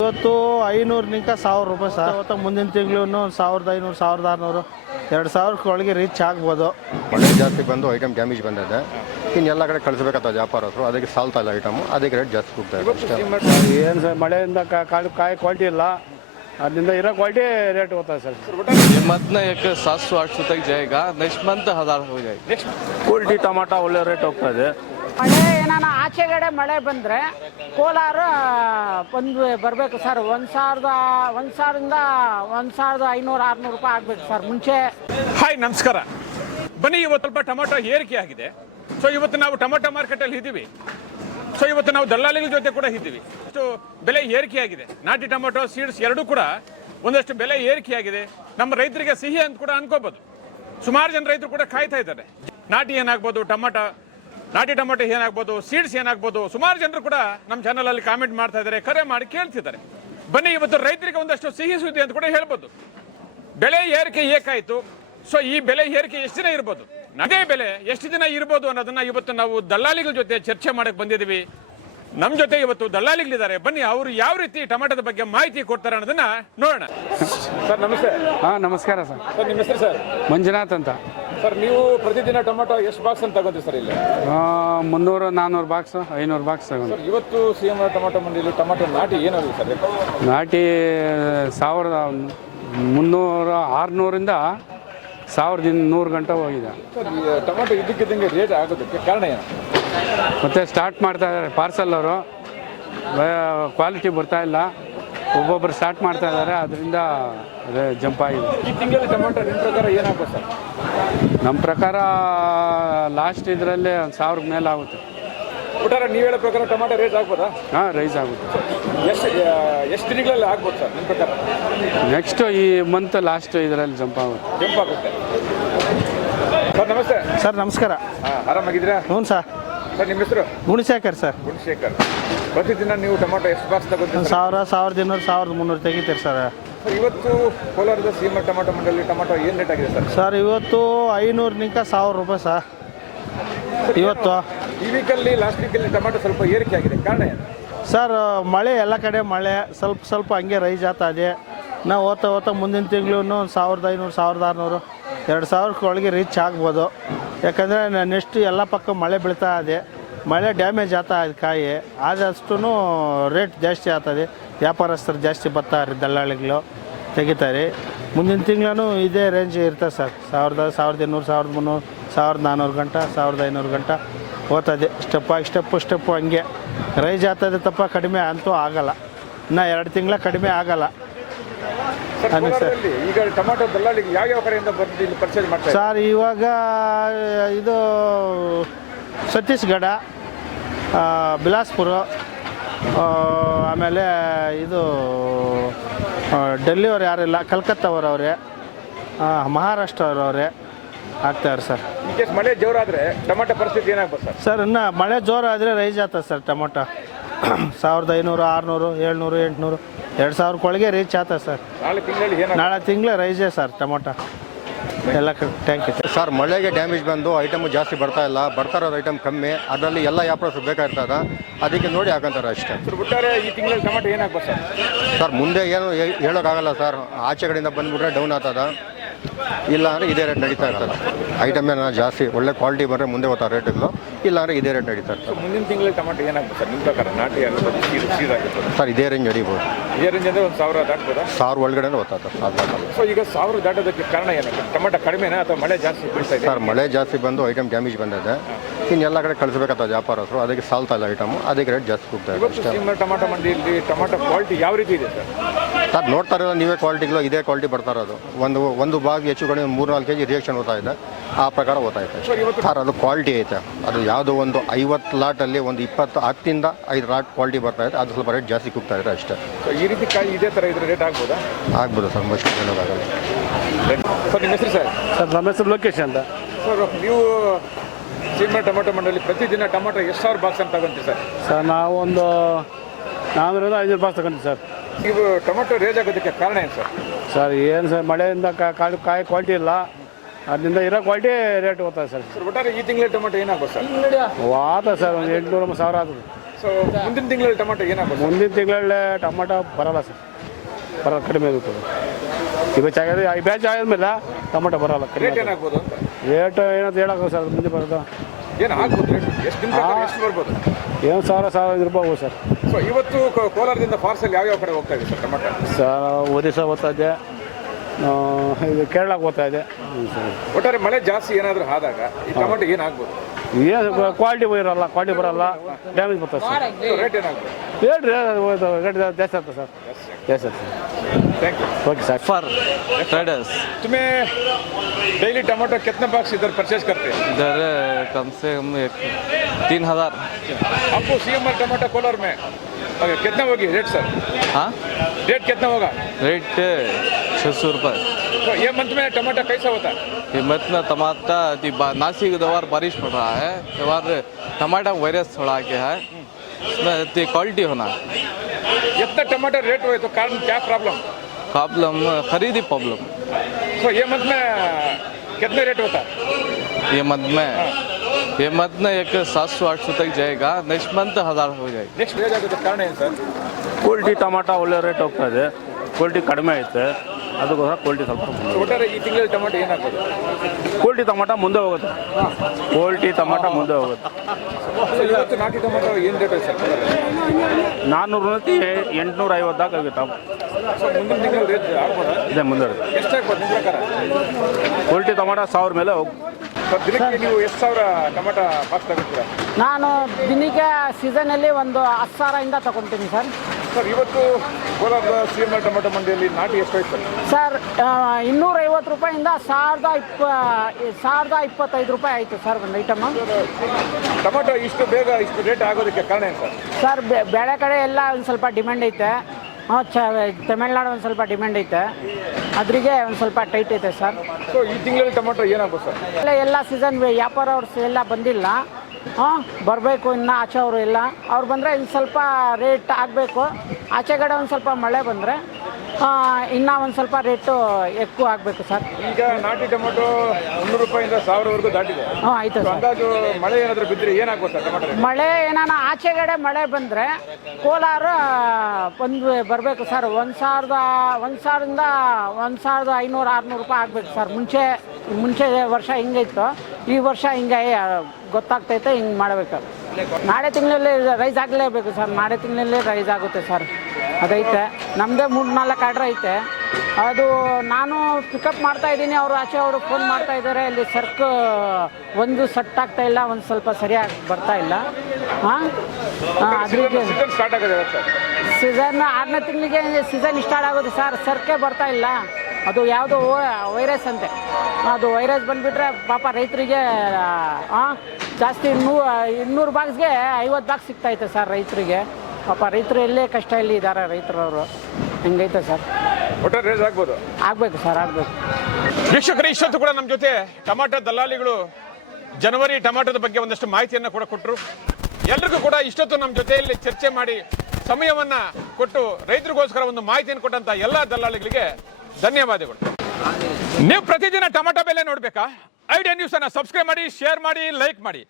ಇವತ್ತು ಐನೂರನಿಂಕ ಸಾವಿರ ರೂಪಾಯಿ ಸರ್. ಇವತ್ತು ಮುಂದಿನ ತಿಂಗಳು ಸಾವಿರದ ಐನೂರು ಸಾವಿರದ ಆರುನೂರು ಎರಡು ಸಾವಿರಕ್ಕೆ ಒಳಗೆ ರೀಚ್ ಆಗ್ಬೋದು. ಮಳೆ ಜಾಸ್ತಿ ಬಂದು ಐಟಮ್ ಡ್ಯಾಮೇಜ್ ಬಂದಿದೆ. ಇನ್ನು ಎಲ್ಲ ಕಡೆ ಕಳಿಸಬೇಕಾದ ವ್ಯಾಪಾರಸ್ಥರು. ಅದಕ್ಕೆ ಸಾಲ್ತಾ ಇಲ್ಲ ಐಟಮ್ ಅದಕ್ಕೆ ರೇಟ್ ಜಾಸ್ತಿ ಹೋಗ್ತಾ ಇದೆ ಏನು ಸರ್ ಮಳೆಯಿಂದ ಕಾಯಿ ಕ್ವಾಲಿಟಿ ಇಲ್ಲ. ಅದರಿಂದ ಇರೋ ಕ್ವಾಲಿಟಿ ರೇಟ್ ಹೋಗ್ತದೆ ಸರ್. ಮತ್ನ ಏಕ ಸಾಸು ಅಷ್ಟು ಜೈಗ ನೆಕ್ಸ್ಟ್ ಮಂತ್ ಹದಾರ್ ಹೋಗಿ ನೆಕ್ಸ್ಟ್ ಕ್ವಾಲಿಟಿ ಟಮಾಟ ಒಳ್ಳೆ ರೇಟ್ ಹೋಗ್ತಾ ಮಳೆ ಏನಾನ ಆಚೆಗಡೆ ಮಳೆ ಬಂದರೆ ಕೋಲಾರ ಬಂದು ಬರಬೇಕು ಸರ್. ಒಂದು ಸಾವಿರದ, ಒಂದು ಸಾವಿರದಿಂದ ಒಂದು ಸಾವಿರದ ಐನೂರು, ಆರ್ನೂರು ರೂಪಾಯಿ ಆಗಬೇಕು ಸರ್ ಮುಂಚೆ. ಹಾಯ್ ನಮಸ್ಕಾರ. ಬನ್ನಿ, ಇವತ್ತು ಸ್ವಲ್ಪ ಟೊಮೊಟೊ ಏರಿಕೆ ಆಗಿದೆ. ಸೊ ಇವತ್ತು ನಾವು ಟೊಮೊಟೊ ಮಾರ್ಕೆಟಲ್ಲಿ ಇದ್ದೀವಿ. ಸೊ ಇವತ್ತು ನಾವು ದಲ್ಲಾಳಿಗಳ ಜೊತೆ ಕೂಡ ಇದ್ದೀವಿ. ಸೊ ಬೆಲೆ ಏರಿಕೆಯಾಗಿದೆ ನಾಟಿ ಟೊಮೊಟೊ, ಸೀಡ್ಸ್ ಎರಡೂ ಕೂಡ ಒಂದಷ್ಟು ಬೆಲೆ ಏರಿಕೆಯಾಗಿದೆ ನಮ್ಮ ರೈತರಿಗೆ ಸಿಹಿ ಅಂತ ಕೂಡ ಅನ್ಕೋಬಹುದು ಸುಮಾರು ಜನ ರೈತರು ಕೂಡ ಕಾಯ್ತಾ ಇದ್ದಾರೆ. ನಾಟಿ ಏನಾಗ್ಬೋದು, ಟೊಮೊಟೊ ನಾಟಿ ಟೊಮೊಟೊ ಏನಾಗ್ಬೋದು ಸೀಡ್ಸ್ ಏನಾಗ್ಬೋದು ಸುಮಾರು ಜನರು ಕೂಡ ನಮ್ಮ ಚಾನಲಲ್ಲಿ ಕಾಮೆಂಟ್ ಮಾಡ್ತಾ ಇದ್ದಾರೆ ಕರೆ ಮಾಡಿ ಕೇಳ್ತಿದ್ದಾರೆ. ಬನ್ನಿ ಇವತ್ತು ರೈತರಿಗೆ ಒಂದಷ್ಟು ಸಿಹಿ ಸುದ್ದಿ ಅಂತ ಕೂಡ ಹೇಳ್ಬೋದು. ಬೆಲೆ ಏರಿಕೆ ಏಕಾಯ್ತು. ಸೊ ಈ ಬೆಲೆ ಏರಿಕೆ ಎಷ್ಟು ದಿನ ಇರ್ಬೋದು? ಅದೇ ಬೆಲೆ ಎಷ್ಟು ದಿನ ಇರ್ಬೋದು ಅನ್ನೋದನ್ನ ಇವತ್ತು ನಾವು ದಲ್ಲಾಳಿಗಳ ಜೊತೆ ಚರ್ಚೆ ಮಾಡಕ್ಕೆ ಬಂದಿದ್ದೀವಿ. ನಮ್ಮ ಜೊತೆ ಇವತ್ತು ದಲ್ಲಾಳಿಗಳಿದ್ದಾರೆ. ಬನ್ನಿ ಅವರು ಯಾವ ರೀತಿ ಟೊಮೆಟೊದ ಬಗ್ಗೆ ಮಾಹಿತಿ ಕೊಡ್ತಾರೆ ಅನ್ನೋದನ್ನ ನೋಡೋಣ. ಸರ್ ನಮಸ್ತೆ. ಹಾಂ ನಮಸ್ಕಾರ ಸರ್. ಸರ್ ನಿಮ್ಮ ಹೆಸರು ಸರ್? ಮಂಜುನಾಥ್ ಅಂತ. ಸರ್ ನೀವು ಪ್ರತಿದಿನ ಟೊಮೆಟೊ ಎಷ್ಟು ಬಾಕ್ಸ್ ಅಂತ ತಗೊಂತೀವಿ ಸರ್ ಇಲ್ಲಿ? ಮುನ್ನೂರು ನಾನ್ನೂರು ಬಾಕ್ಸ್ ಐನೂರು ಬಾಕ್ಸ್ ತಗೊಂಡು ಇವತ್ತು ಸಿ ಎಂ ಟೊಮೆಟೊ ಮಂಡಿಯಲ್ಲಿ ಟೊಮೆಟೊ ನಾಟಿ ಏನಾಗಿದೆ ಸರ್ ನಾಟಿ ಸಾವಿರದ ಮುನ್ನೂರ ಆರುನೂರಿಂದ ಸಾವಿರದ ನೂರು ಗಂಟೆ ಹೋಗಿದೆ. ಸರ್ ಟೊಮೆಟೊ ಇದ್ದಕ್ಕಿದ್ದಂಗೆ ರೇಟ್ ಆಗೋದಕ್ಕೆ ಕಾರಣ ಏನು? ಮತ್ತೆ ಸ್ಟಾರ್ಟ್ ಮಾಡ್ತಾ ಇದ್ದಾರೆ ಪಾರ್ಸಲ್ ಅವರು. ಕ್ವಾಲಿಟಿ ಬರ್ತಾ ಇಲ್ಲ. ಒಬ್ಬೊಬ್ಬರು ಸ್ಟಾರ್ಟ್ ಮಾಡ್ತಾ ಇದ್ದಾರೆ ಅದರಿಂದ ಜಂಪ್ ಆಗಿದೆ. ಈ ತಿಂಗಳಲ್ಲಿ ಟೊಮೆಟೊ ನಿಮ್ಮ ಪ್ರಕಾರ ಏನಾಗ್ಬೋದು ಸರ್? ನಮ್ಮ ಪ್ರಕಾರ ಲಾಸ್ಟ್ ಇದರಲ್ಲಿ ಒಂದು ಸಾವಿರದ ಮೇಲೆ ಆಗುತ್ತೆ. ಒಟ್ಟಾರೆ ನೀವು ಹೇಳೋ ಪ್ರಕಾರ ಟೊಮೆಟೊ ರೇಟ್ ಆಗ್ಬೋದಾ? ಹಾಂ ರೈಸ್ ಆಗುತ್ತೆ. ಎಷ್ಟು ಎಷ್ಟು ದಿನಗಳಲ್ಲಿ ಆಗ್ಬೋದು ಸರ್ ನಿಮ್ಮ ಪ್ರಕಾರ? ನೆಕ್ಸ್ಟ್ ಈ ಮಂತ್ ಲಾಸ್ಟ್ ಇದರಲ್ಲಿ ಜಂಪ್ ಆಗುತ್ತೆ. ಜಂಪ್ ಆಗುತ್ತೆ. ಸರ್ ನಮಸ್ತೆ. ಸರ್ ನಮಸ್ಕಾರ. ಹಾಂ ಆರಾಮಾಗಿದ್ದೀರಾ? ಹ್ಞೂ ಸರ್. ಸರ್ ನಿಮ್ಮ ಹೆಸರು? ಗುಣಶೇಖರ್ ಸರ್. ಗುಣಶೇಖರ್. ಪ್ರತಿದಿನ ನೀವು ಟೊಮೆಟೊ ಎಷ್ಟು ಬಾಕ್ಸ್ ತಗೋತೀರಿ ಸರ್? ಸಾವಿರ ಸಾವಿರದ ಇನ್ನೂರು ಸಾವಿರದ ಮುನ್ನೂರು ತೆಗಿತೀರಿ ಸರ್. ಸರ್, ಇವತ್ತು ಕೋಲಾರದ ಸೀಮಾ ಟೊಮೆಟೊ ಮಂಡಳಿ ಟೊಮೆಟೊ ಏನು ರೇಟ್ ಆಗಿದೆ ಸರ್? ಸರ್ ಇವತ್ತು ಐನೂರಿನಿಂದ ಸಾವಿರ ರೂಪಾಯಿ ಸರ್. ಇವತ್ತು. ಈ ವೀಕಲ್ಲಿ ಲಾಸ್ಟ್ ವೀಕಲ್ಲಿ ಟೊಮೆಟೊ ಸ್ವಲ್ಪ ಏರಿಕೆ ಆಗಿದೆ. ಕಾರಣ ಏನು? ಸರ್ ಮಳೆ ಎಲ್ಲ ಕಡೆ ಮಳೆ. ಸ್ವಲ್ಪ ಸ್ವಲ್ಪ ಹಂಗೆ ರೈಸ್ ಆಗ್ತಾ ಇದೆ ನಾವು ಓದ್ತಾ ಓದ್ತಾ ಮುಂದಿನ ತಿಂಗಳು ಒಂದು ಸಾವಿರದ ಐನೂರು ಸಾವಿರದ ಆರುನೂರು. ಎರಡು ಸಾವಿರಕ್ಕೆ ಒಳಗೆ ರೀಚ್ ಆಗ್ಬೋದು. ಯಾಕಂದರೆ ನೆಕ್ಸ್ಟ್ ಎಲ್ಲ ಪಕ್ಕ ಮಳೆ ಬೀಳ್ತಾ ಇದೆ. ಮಳೆ ಡ್ಯಾಮೇಜ್ ಆಗ್ತಾ ಇದೆ ಕಾಯಿ. ಆದಷ್ಟು ರೇಟ್ ಜಾಸ್ತಿ ಆಗ್ತದೆ. ವ್ಯಾಪಾರಸ್ಥರು ಜಾಸ್ತಿ ಬರ್ತಾರೆ ದಲ್ಲಾಳಿಗಳು. ತೆಗಿತಾರೆ. ಮುಂದಿನ ತಿಂಗಳೂ ಇದೇ ರೇಂಜ್ ಇರ್ತದೆ ಸರ್. ಸಾವಿರದ ಸಾವಿರದ ಇನ್ನೂರು, ಸಾವಿರದ ಮುನ್ನೂರು, ಸಾವಿರದ ನಾನ್ನೂರು ಗಂಟೆ, ಸಾವಿರದ ಐನೂರು ಗಂಟ ಹೋಗ್ತದೆ. ಸ್ಟೆಪ್ಪಾಗಿ ಸ್ಟೆಪ್ಪು ಸ್ಟೆಪ್ಪು ಹಂಗೆ. ರೈಜ್ ಆಗ್ತದೆ ತಪ್ಪ ಕಡಿಮೆ ಅಂತೂ ಆಗಲ್ಲ. ಇನ್ನು ಎರಡು ತಿಂಗಳ ಕಡಿಮೆ ಆಗಲ್ಲ. ಕೋಲಾರದಲ್ಲಿ ಈಗ ಟೊಮೆಟೊ ದಲ್ಲಾಳಿಗೆ ಯಾವ ಯಾವ ಕಡೆಯಿಂದ ಬಂದು ಇಲ್ಲಿ ಪರ್ಚೇಸ್ ಮಾಡ್ತಾ ಇದ್ದಾರೆ? ಸರ್ ಇವಾಗ ಇದು ಛತ್ತೀಸ್ಗಢ ಬಿಲಾಸ್ಪುರ ಆಮೇಲೆ ಇದು ಡೆಲ್ಲಿಯವ್ರು ಯಾರಿಲ್ಲ ಕಲ್ಕತ್ತಾವರವ್ರೆ ಮಹಾರಾಷ್ಟ್ರ ಅವರವ್ರೆ ಆಗ್ತಾರೆ ಸರ್. ಮಳೆ ಜೋರಾದರೆ ಟೊಮೆಟೊ ಪರಿಸ್ಥಿತಿ ಏನಾಗ್ಬೋದು ಸರ್? ಸರ್ ಇನ್ನು ಮಳೆ ಜೋರಾದರೆ ರೈಸ್ ಆಗ್ತದೆ ಸರ್ ಟೊಮೊಟೊ. ಸಾವಿರದ ಐನೂರು ಆರುನೂರು ಏಳ್ನೂರು ಎಂಟುನೂರು. ಎರಡು ಸಾವಿರಕ್ಕೊಳಗೆ ರೀಚ್ ಆಗ್ತದೆ ಸರ್ ನಾಳೆ ತಿಂಗಳ ರೈಸೇ ಸರ್ ಟೊಮೊಟೊ. ಎಲ್ಲ ಥ್ಯಾಂಕ್ ಯು ಸರ್ ಮಳೆಗೆ ಡ್ಯಾಮೇಜ್ ಬಂದು ಐಟಮು ಜಾಸ್ತಿ ಬರ್ತಾ ಇಲ್ಲ. ಬರ್ತಾ ಇರೋದು ಐಟಮ್ ಕಮ್ಮಿ. ಅದರಲ್ಲಿ ಎಲ್ಲ ವ್ಯಾಪಾರಸ್ಥರು ಬೇಕಾಗಿರ್ತದ. ಅದಕ್ಕೆ ನೋಡಿ ಹಾಕಂತಾರೆ ಅಷ್ಟೇ. ಸರ್ ಈ ತಿಂಗಳಲ್ಲಿ ಟೊಮೆಟೊ ಏನಾಗ್ಬೋದು ಸರ್ ಸರ್ ಮುಂದೆ ಏನು ಹೇಳೋಕ್ಕಾಗಲ್ಲ ಸರ್ ಆಚೆ ಕಡೆಯಿಂದ ಬಂದ್ಬಿಟ್ರೆ ಡೌನ್ ಆಗ್ತದ. ಇಲ್ಲ ಅಂದರೆ ಇದೇ ರೇಟ್ ನಡೀತಾ ಇರ್ತದೆ. ಐಟಮ್ ಏನೋ ಜಾಸ್ತಿ ಒಳ್ಳೆ ಕ್ವಾಲಿಟಿ ಬಂದರೆ ಮುಂದೆ ಹೋಗ್ತಾ ರೇಟ್ಗಳು ಇಲ್ಲ ಅಂದರೆ ಇದೇ ರೇಟ್ ನಡೀತಾ ಇರ್ತಾರೆ ಮುಂದಿನ ತಿಂಗಳಲ್ಲಿ ಟೊಮೆಟೊ ಏನಾಗುತ್ತೆ ಸರ್? ನಿಮ್ಮ ಪ್ರಕಾರ ನಾಟಿ ಆಗುತ್ತೆ ಸೀಡ್ ಸೀಡ್ ಆಗಿರ್ಬೋದು ಸರ್ ಇದೇ ರೇಂಜ್ ನಡೀಬೋದು. ಇದೇ ರೇಂಜ್ ಅಂದರೆ ಒಂದು ಸಾವಿರ ದಾಟ್ಬೋದಾ? ಸಾವಿರ ಒಳಗಡೆ ಹೋಗ್ತದೆ ಸಾವಿರ ಸೊ ಈಗ ಸಾವಿರ ದಾಟೋದಕ್ಕೆ ಕಾರಣ ಏನಕ್ಕೆ ಟೊಮೆಟೊ ಕಡಿಮೆನಾ ಅಥವಾ ಮಳೆ ಜಾಸ್ತಿ ಬೀಳ್ತಾ ಇದೆ? ಸರ್ ಮಳೆ ಜಾಸ್ತಿ ಬಂದು ಐಟಮ್ ಡ್ಯಾಮೇಜ್ ಬಂದಿದೆ. ಇನ್ನು ಎಲ್ಲ ಕಡೆ ಕಳಿಸ್ಬೇಕಾಗ್ತದೆ ವ್ಯಾಪಾರಸ್ಥರು ಅದಕ್ಕೆ ಸಾಲ್ತಾ ಇಲ್ಲ ಐಟಮು ಅದಕ್ಕೆ ರೇಟ್ ಜಾಸ್ತಿ ಹೋಗ್ತಾ ಇದೆ ಅಷ್ಟೇ. ಮಂಡಿ ಟೊಮೆಟೊ ಮಂಡಿಯಲ್ಲಿ ಟೊಮೆಟೊ ಕ್ವಾಲಿಟಿ ಯಾವ ರೀತಿ ಇದೆ ಸರ್? ಸರ್ ನೋಡ್ತಾ ಇರೋದು ನೀವೇ ಕ್ವಾಲಿಟಿಗಳು ಇದೇ ಕ್ವಾಲಿಟಿ ಬರ್ತಾ ಇರೋದು. ಒಂದು ಒಂದು ಭಾಗ ಹೆಚ್ಚು ಕಡಿಮೆ ಮೂರು ನಾಲ್ಕು ಕೆ ಜಿ ರಿಯಾಕ್ಷನ್ ಹೋಗ್ತಾ ಇದೆ. ಆ ಪ್ರಕಾರ ಹೋಗ್ತಾ ಇದೆ. ಸರ್ ಅದು ಕ್ವಾಲಿಟಿ ಐತೆ. ಅದು ಯಾವುದೋ ಒಂದು ಐವತ್ತು ಲಾಟಲ್ಲಿ ಒಂದು ಇಪ್ಪತ್ತು ಹತ್ತಿಂದ ಐದು ಲಾಟ್ ಕ್ವಾಲಿಟಿ ಬರ್ತಾ ಇದೆ. ಅದು ಸ್ವಲ್ಪ ರೇಟ್ ಜಾಸ್ತಿ ಕೂಗ್ತಾ ಇದೆ ಅಷ್ಟೇ. ಸೊ ಈ ರೀತಿ ಕಾಯಿ ಇದೇ ಥರ ಇದ್ರೆ ರೇಟ್ ಆಗ್ಬೋದಾ? ಆಗ್ಬೋದು ಸರ್ ಮಸ್ಟ್ ಸರ್ ನಿಮ್ಮ ಹೆಸರು ಸರ್ ಸರ್ ನಮ್ಮ ಹೆಸರು ಲೋಕೇಶ್ ಅಂತ. ಸರ್ ನೀವು ಸೀಮೆ ಟೊಮೆಟೊ ಮಂಡಳಿ ಪ್ರತಿದಿನ ಟೊಮೆಟೊ ಎಷ್ಟು ಸಾವಿರ ಬಾಕ್ಸ್ ಅಂತ ತಗೊಂತೀವಿ ಸರ್ ಸರ್ ನಾವೊಂದು ನಾನೂರಿಂದ ನಾನ್ನೂರಿಂದ ಐನೂರು ಬಾಕ್ಸ್ ತಗೊಂತೀವಿ ಸರ್ ನೀವು ಟೊಮೆಟೊ ರೇಜ್ ಆಗೋದಕ್ಕೆ ಕಾರಣ ಏನು ಸರ್? ಸರ್ ಏನು ಸರ್ ಮಳೆಯಿಂದ ಕಾಳು ಕಾಯಿ ಕ್ವಾಲಿಟಿ ಇಲ್ಲ. ಅದರಿಂದ ಇರೋ ಕ್ವಾಲಿಟಿ ರೇಟ್ ಹೋಗ್ತದೆ ಸರ್. ಸರ್ ಒಟ್ಟಾರೆ ಈ ತಿಂಗಳ ಟೊಮೆಟೊ ಏನಾಗ್ಬೋದು ಸರ್? ವಾತ ಸರ್ ಒಂದು ಎಂಟುನೂರು ಸಾವಿರ ಆಗ್ತದೆ ಸೊ ಮುಂದಿನ ತಿಂಗಳಲ್ಲಿ ಟೊಮೆಟೊ ಏನಾಗ್ಬೋದು ಮುಂದಿನ ತಿಂಗಳಲ್ಲಿ ಟೊಮೆಟೊ ಬರಲ್ಲ ಸರ್. ಬರಲ್ಲ ಕಡಿಮೆ ಆಗುತ್ತೆ. ಈ ಬ್ಯಾಚ್ ಆಗಿದೆ ಈ ಬ್ಯಾಚ್ ಆದ್ಮೇಲೆ ಟೊಮೆಟೊ ಬರಲ್ಲ ರೇಟ್ ಏನಾಗ್ಬೋದು ರೇಟ್ ಏನಂತ ಹೇಳಕ್ಕೆ ಸರ್ ಮುಂದೆ ಬರೋದು. ಏನು ಆಗ್ಬೋದು ಎಷ್ಟು ಪ್ರಕಾರ ಎಷ್ಟು ಬರ್ಬೋದು? ಏನು ಸಾವಿರ ಸಾವಿರ ಹೋಗುತ್ತೆ ಸರ್. ಸೊ ಇವತ್ತು ಕೋ- ಕೋಲಾರದಿಂದ ಪಾರ್ಸಲ್ ಯಾವ್ಯಾವ ಕಡೆ ಹೋಗ್ತಾ ಇದೆ ಸರ್ ಟೊಮೆಟೊ ಸರ್ ಒರಿಸ್ಸಾ ಓದ್ತಾ ಇದೆ. ಆ, ಇದು ಕೇರಳಕ್ಕೆ ಓದ್ತಾ ಇದೆ. ಹ್ಮ್, ಸರ್ ಒಟ್ಟಾರೆ ಮಳೆ ಜಾಸ್ತಿ ಏನಾದರೂ ಆದಾಗ ಈ ಟೊಮೆಟೊ ಏನಾಗ್ಬೋದು ಏನು ಕ್ವಾಲಿಟಿ ಇರಲ್ಲ ಕ್ವಾಲಿಟಿ ಬರಲ್ಲ ಡ್ಯಾಮೇಜ್ ಬರ್ತದೆ ಸರ್ ಸೊ ರೇಟ್ ಏನಾಗ್ಬೋದು ಹೇಳ್ರಿ ಅದು ರೇಟ್ ಜಾಸ್ತಿ ಆಗ್ತದೆ ಸರ್ ಜಾಸ್ತಿ ಆಗ್ತದೆ thank you okay sir for traders तुम्हें डेली टमाटो कितने बॉक्स इधर परचेज करते हैं इधर कम से कम एक तीन हज़ार आपको सी एम टमाटो कॉलर में ओके कितना होगी रेट सर हाँ रेट कितना होगा रेट छः सौ रुपये तो ये मंथ में टमाटर कैसा होता है ये मतलब टमाटर ती बा- नासिक दवार बारिश पड़ रहा है दवार टमाटर वायरस थोड़ा के है इसमें इतनी क्वालिटी होना इतना टमाटर रेट हुए तो कारण क्या प्रॉब्लम प्रॉब्लम खरीदी प्रॉब्लम तो ये मंथ में कितने रेट होता है ये मत में ये मत में एक सात सौ आठ सौ तक जाएगा नेक्स्ट मंथ हज़ार हो जाएगा ನೆಕ್ಸ್ಟ್ ರೇಟ್ ಆಗುತ್ತೆ ಕಾರಣ ಏನು ಸರ್ ಕ್ವಾಲಿಟಿ ಟೊಮಾಟೊ ಒಳ್ಳೆ ರೇಟ್ ಹೋಗ್ತಾ ಇದೆ ಕ್ವಾಲಿಟಿ ಕಡಿಮೆ ಐತೆ ಅದಕ್ಕೋಸ್ಕರ ಕ್ವಾಲಿಟಿ ಸ್ವಲ್ಪ ಒಟ್ಟಾರೆ ಈ ತಿಂಗಳಲ್ಲಿ ಟೊಮೆಟೊ ಏನಾಗ್ತದೆ ಕ್ವಾಲಿಟಿ ಟೊಮಾಟೊ ಮುಂದೆ ಹೋಗುತ್ತೆ. ಕ್ವಾಲಿಟಿ ಟೊಮಾಟೊ ಮುಂದೆ ಹೋಗುತ್ತೆ. ಇವತ್ತು ನಾಟಿ ಟೊಮಾಟೊ ಏನು ರೇಟ್ ಸರ್ ನಾನ್ನೂರು ನೂತಿ ಎಂಟುನೂರ ಐವತ್ತಾಗ ಆಗುತ್ತೆ. ಮುಂದಿನ ತಿಂಗಳು ರೇಟ್ ಆಗ್ಬೋದಾ? ಇದೆ ಮುಂದೆ ಎಷ್ಟು ಎಷ್ಟಾಗ್ಬೋದು ನಿಮ್ಮ ಪ್ರಕಾರ? ಕ್ವಾಲಿಟಿ ಟೊಮಾಟೊ ಸಾವಿರ ಮೇಲೆ ಹೋಗಿ ದಿನಕ್ಕೆ ನೀವು ಎಷ್ಟು ಸಾವಿರ ಟೊಮೆಟೊ ಬಾಕ್ಸ್ ತಗೋತೀರಾ? ನಾನು ದಿನಕ್ಕೆ ಸೀಸನಲ್ಲಿ ಒಂದು ಹತ್ತು ಸಾವಿರದಿಂದ ತಗೊತೀನಿ ಸರ್. ಸರ್ ಇವತ್ತು ಕೋಲಾರದ ಸಿ ಎಂ ಟೊಮೆಟೊ ಮಂಡಿಯಲ್ಲಿ ನಾಟಿ ಸರ್ ಇನ್ನೂರೈವತ್ತು ರೂಪಾಯಿಂದ ಸಾವಿರದ ಇಪ್ಪ ಸಾವಿರದ ಇಪ್ಪತ್ತೈದು ರೂಪಾಯಿ ಆಯಿತು ಸರ್ ಒಂದು ಐಟಮ್ ಟೊಮೆಟೊ ಇಷ್ಟು ಬೇಗ ಇಷ್ಟು ರೇಟ್ ಆಗೋದಕ್ಕೆ ಕಾರಣ ಏನು ಸರ್? ಸರ್ ಬೆಳೆ ಕಡೆ ಎಲ್ಲ ಒಂದು ಸ್ವಲ್ಪ ಡಿಮ್ಯಾಂಡ್ ಐತೆ. ತಮಿಳ್ನಾಡು ಒಂದು ಸ್ವಲ್ಪ ಡಿಮ್ಯಾಂಡ್ ಐತೆ. ಅದ್ರಿಗೆ ಒಂದು ಸ್ವಲ್ಪ ಟೈಟ್ ಐತೆ ಸರ್. ಸೊ ಈ ತಿಂಗಳಲ್ಲಿ ಟೊಮೆಟೊ ಏನಾಗುತ್ತೆ ಸರ್? ಎಲ್ಲ ಎಲ್ಲ ಸೀಸನ್ ವ್ಯಾಪಾರ ಅವ್ರ ಎಲ್ಲ ಬಂದಿಲ್ಲ. ಹಾಂ, ಬರಬೇಕು, ಇನ್ನು ಆಚೆ ಅವರು ಇಲ್ಲ. ಅವ್ರು ಬಂದರೆ ಇನ್ನು ಸ್ವಲ್ಪ ರೇಟ್ ಆಗಬೇಕು. ಆಚೆಗಡೆ ಒಂದು ಸ್ವಲ್ಪ ಮಳೆ ಬಂದರೆ ಇನ್ನೂ ಒಂದು ಸ್ವಲ್ಪ ರೇಟು ಹೆಚ್ಚು ಆಗಬೇಕು ಸರ್ ಈಗ ನಾಟಿ ಟೊಮೊಟೊ ಮುನ್ನೂರು ರೂಪಾಯಿಂದ ಸಾವಿರವರೆಗೂ ದಾಟಿದೆ. ಹ್ಞೂ ಆಯಿತು ಸರ್ ಅಂದಾಜು ಮಳೆ ಏನಾದರೂ ಬಿದ್ದರೆ ಏನಾಗ್ಬೋದು ಸರ್ ಟೊಮೊಟೊ ಮಳೆ ಏನಾನ ಆಚೆಗಡೆ ಮಳೆ ಬಂದರೆ ಕೋಲಾರ ಬಂದು ಬರಬೇಕು ಸರ್ ಒಂದು ಸಾವಿರದ ಒಂದು ಸಾವಿರದಿಂದ ಒಂದು ಸಾವಿರದ ಐನೂರು ಆರುನೂರು ರೂಪಾಯಿ ಆಗಬೇಕು ಸರ್ ಮುಂಚೆ ಮುಂಚೆ ವರ್ಷ ಹಿಂಗಿತ್ತು. ಈ ವರ್ಷ ಹಿಂಗೆ ಗೊತ್ತಾಗ್ತೈತೆ ಹಿಂಗೆ ಮಾಡಬೇಕು. ನಾಳೆ ತಿಂಗಳಲ್ಲಿ ರೈಸ್ ಆಗಲೇಬೇಕು ಸರ್ ನಾಳೆ ತಿಂಗಳಲ್ಲಿ ರೈಸ್ ಆಗುತ್ತೆ ಸರ್ ಅದೈತೆ. ನಮ್ಮದೇ ಮೂರು ನಾಲ್ಕು ಆರ್ಡ್ರ್ ಐತೆ. ಅದು ನಾನು ಪಿಕಪ್ ಮಾಡ್ತಾ ಇದ್ದೀನಿ. ಅವರು ಆಚೆ ಅವರು ಫೋನ್ ಮಾಡ್ತಾ ಇದ್ದಾರೆ. ಅಲ್ಲಿ ಸರ್ಕ್ ಒಂದು ಸೆಟ್ ಆಗ್ತಾ ಇಲ್ಲ. ಒಂದು ಸ್ವಲ್ಪ ಸರಿಯಾಗಿ ಬರ್ತಾ ಇಲ್ಲ. ಹಾಂ ಅದಕ್ಕೆ ಸೀಸನ್ ಆರನೇ ತಿಂಗಳಿಗೆ ಸೀಸನ್ ಸ್ಟಾರ್ಟ್ ಆಗೋದು ಸರ್ ಸರ್ಕೇ ಬರ್ತಾ ಇಲ್ಲ. ಅದು ಯಾವುದು ವೈರಸ್ ಅಂತೆ. ಅದು ವೈರಸ್ ಬಂದುಬಿಟ್ರೆ ಪಾಪ ರೈತರಿಗೆ ಜಾಸ್ತಿ ಇನ್ನೂ ಇನ್ನೂರು ಬಾಕ್ಸ್ಗೆ ಐವತ್ತು ಬಾಕ್ಸ್ ಸಿಗ್ತೈತೆ ಸರ್ ರೈತರಿಗೆ. ಪಾಪ ರೈತರು ಎಲ್ಲೇ ಕಷ್ಟ ಇಲ್ಲಿ ಇದ್ದಾರೆ ರೈತರವರು. ಹೆಂಗೈತೆ ಸರ್? ಒಟ್ಟಾರೆ ರೇಸ್ ಆಗ್ಬೋದು? ಆಗಬೇಕು ಸರ್ ಆಗಬೇಕು. ವೀಕ್ಷಕರು ಇಷ್ಟೊತ್ತು ಕೂಡ ನಮ್ಮ ಜೊತೆ ಟೊಮಾಟೊ ದಲ್ಲಾಳಿಗಳು ಜನವರಿ ಟಮಾಟೋದ ಬಗ್ಗೆ ಒಂದಷ್ಟು ಮಾಹಿತಿಯನ್ನು ಕೂಡ ಕೊಟ್ಟರು ಎಲ್ರಿಗೂ ಕೂಡ ಇಷ್ಟೊತ್ತು ನಮ್ಮ ಜೊತೆಯಲ್ಲಿ ಚರ್ಚೆ ಮಾಡಿ ಸಮಯವನ್ನ ಕೊಟ್ಟು ರೈತರಿಗೋಸ್ಕರ ಒಂದು ಮಾಹಿತಿಯನ್ನು ಕೊಟ್ಟಂತ ಎಲ್ಲ ದಲ್ಲಾಳಿಗಳಿಗೆ ಧನ್ಯವಾದಗಳು. ನೀವು ಪ್ರತಿದಿನ ಟೊಮಾಟೊ ಬೆಲೆ ನೋಡ್ಬೇಕಾ? ಐಡಿಯಾ ನ್ಯೂಸ್ ಅನ್ನ ಸಬ್ಸ್ಕ್ರೈಬ್ ಮಾಡಿ ಶೇರ್ ಮಾಡಿ ಲೈಕ್ ಮಾಡಿ.